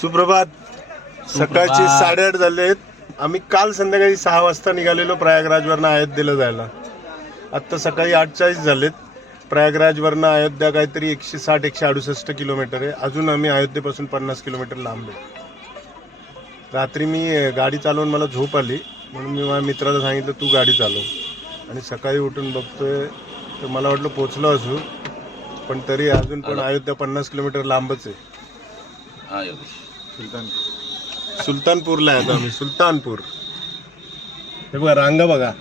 सुप्रभात. सकाळचे साडेआठ झाले आहेत. आम्ही काल संध्याकाळी सहा वाजता निघालेलो प्रयागराजवरनं अयोध्येला जायला. आत्ता सकाळी आठ चाळीस झालेत. प्रयागराजवरनं अयोध्या काहीतरी एकशे साठ एकशे अडुसष्ट किलोमीटर आहे. अजून आम्ही अयोध्येपासून पन्नास किलोमीटर लांब आहे. रात्री मी गाडी चालवून मला झोप आली. म्हणून मी माझ्या मित्राला सांगितलं तू गाडी चालव. आणि सकाळी उठून बघतोय तर मला वाटलं पोचलो असू. पण तरी अजून पण अयोध्या पन्नास किलोमीटर लांबच आहे. सुलतानपूरला आहे आता आम्ही. सुलतानपूर. हे बघा रांगा बघा.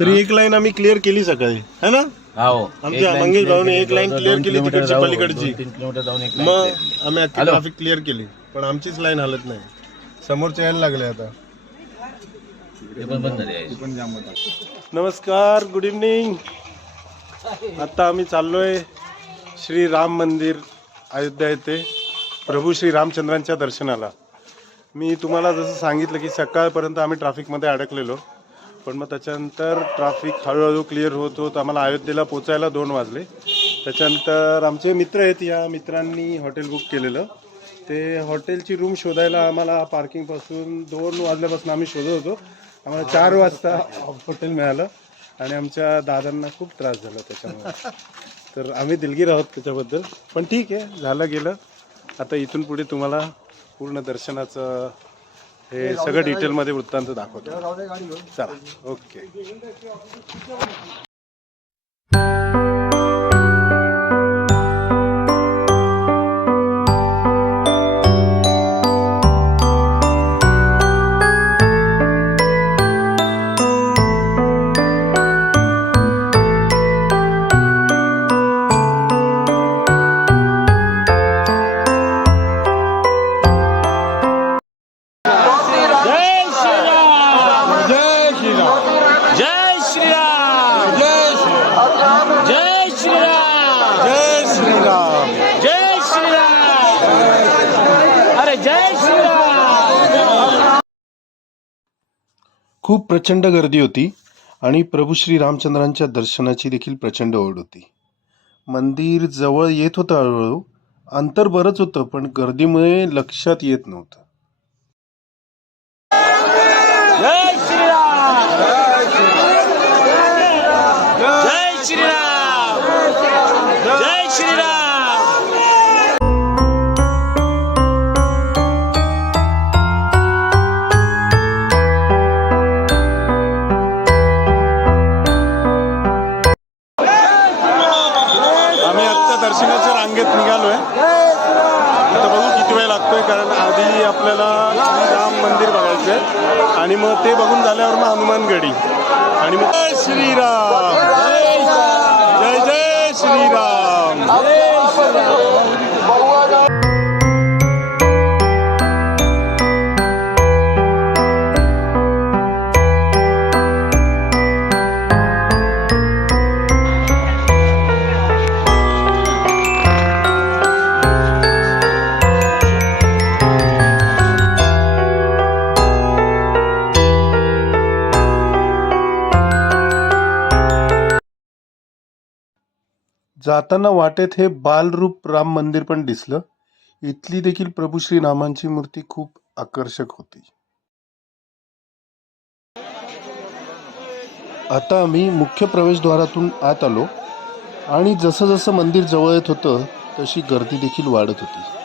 तरी एक लाईन आम्ही क्लिअर केली सकाळी. है ना? हो. आमच्या मंगेश भाऊने एक लाईन क्लिअर केली तिकडची पलीकडची. तीन किलोमीटर जाऊन एक मग आम्ही अख्खी. ट्रॅफिक क्लिअर केली. पण आमचीच लाईन हलत नाही. समोरचे यायला लागले आता. नमस्कार गुड इव्हनिंग आता आम्ही चाललोय श्री राम मंदिर अयोध्या येथे. प्रभू श्री रामचंद्रांच्या दर्शनाला. मी तुम्हाला जसं सांगितलं की सकाळपर्यंत आम्ही ट्रॅफिकमध्ये अडकलेलो पण मग त्याच्यानंतर ट्रॅफिक हळूहळू क्लिअर होत होत आम्हाला अयोध्येला पोचायला दोन वाजले. त्याच्यानंतर आमचे मित्र आहेत या मित्रांनी हॉटेल बुक केलेलं. ते हॉटेलची रूम शोधायला आम्हाला पार्किंगपासून दोन वाजल्यापासून आम्ही शोधत होतो. आम्हाला चार वाजता हॉटेल मिळालं आणि आमच्या दादांना खूप त्रास झाला त्याच्यामुळे. तर आम्ही दिलगीर आहोत त्याच्याबद्दल. पण ठीक आहे झालं गेलं. आता इथून पुढे तुम्हाला पूर्ण दर्शनाचं हे सगळं डिटेलमध्ये वृत्तांत दाखवतो. चला ओके. खूप प्रचंड गर्दी होती आणि प्रभू श्री रामचंद्रांच्या दर्शनाची देखील प्रचंड ओढ होती. मंदिर जवळ येत होतं हळूहळू. अंतर बरंच होतं पण गर्दीमुळे लक्षात येत नव्हतं. जय श्रीराम! जय श्रीराम! जय श्रीराम! लागतोय कारण आधी आपल्याला राम मंदिर बघायचंय. आणि मग ते बघून झाल्यावर मग हनुमानगडी आणि मग जय श्रीराम. जय जय श्रीराम. जाताना वाटेत हे बालरूप राम मंदिर पण दिसलं. इथली देखील प्रभू श्री रामांची मूर्ती खूप आकर्षक होती. आता आम्ही मुख्य प्रवेशद्वारातून आत आलो आणि जसं जसं मंदिर जवळ येत होतं तशी गर्दी देखील वाढत होती.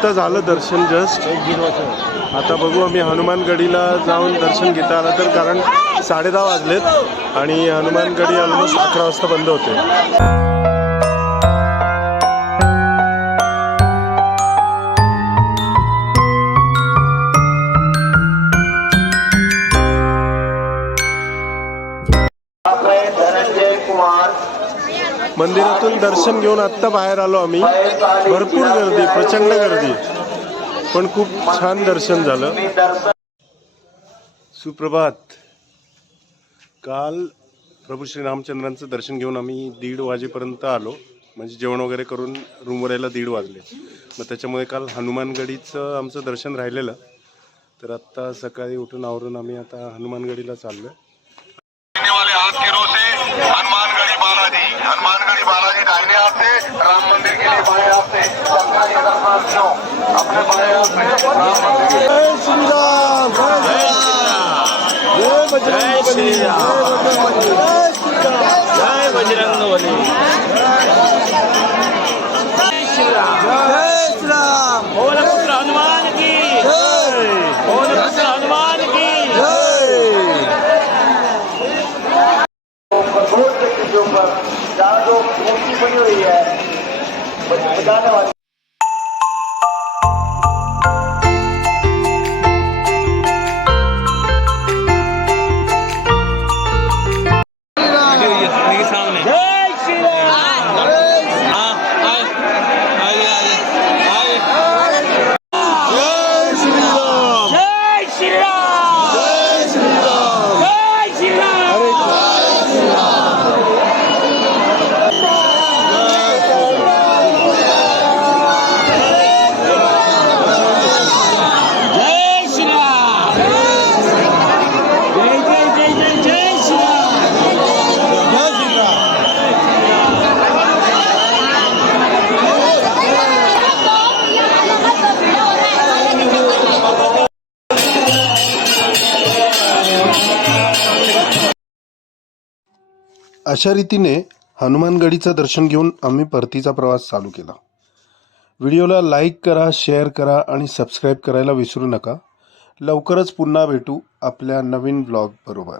आत्ता झालं दर्शन जस्ट आता बघू आम्ही हनुमानगडीला जाऊन दर्शन घेता आलं तर कारण साडेदहा वाजलेत आणि हनुमानगडी ऑलमोस्ट अकरा वाजता बंद होते. मंदिरातून दर्शन घेऊन आत्ता बाहेर आलो आम्ही. भरपूर गर्दी प्रचंड गर्दी. पण खूप छान दर्शन झालं. सुप्रभात. काल प्रभू श्री रामचंद्रांचं दर्शन घेऊन आम्ही दीड वाजेपर्यंत आलो. म्हणजे जेवण वगैरे करून रूमवर यायला दीड वाजले. मग त्याच्यामुळे काल हनुमानगडीचं आमचं दर्शन राहिलेलं. तर आत्ता सकाळी उठून आवरून आम्ही आता हनुमानगडीला चाललो आहे 봐요. 앞에 봐요. 고맙습니다. 고맙습니다. 네, 번지랑 노벌리. 네, 번지랑 노벌리. 네, 번지랑 노벌리. 나도 공식분에 의해 부산에 왔습니다. अशा रीतीने हनुमानगडीचं दर्शन घेऊन आम्ही परतीचा प्रवास चालू केला. व्हिडिओला लाईक करा शेअर करा आणि सबस्क्राईब करायला विसरू नका. लवकरच पुन्हा भेटू आपल्या नवीन ब्लॉगबरोबर